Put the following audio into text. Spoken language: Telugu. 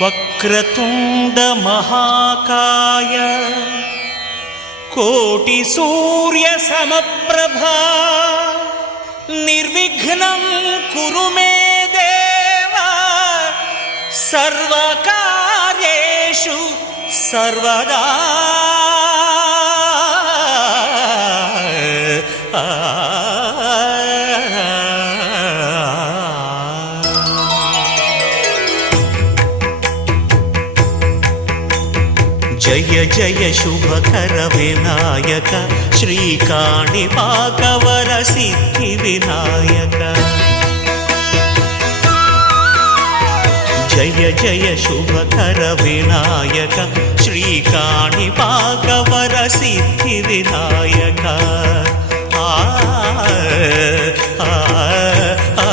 వక్రతుండ మహాకాయ కోటి సూర్య సమప్రభా నిర్విఘ్నం కురు మే దేవ సర్వకార్యేషు సర్వదా. జయ జయ శుభకర వినాయక శ్రీకాణిపాకవర సిద్ధి వినాయక. జయ జయ శుభకర వినాయక శ్రీకాణిపాకవర సిద్ధి వినాయక. ఆ ఆ ఆ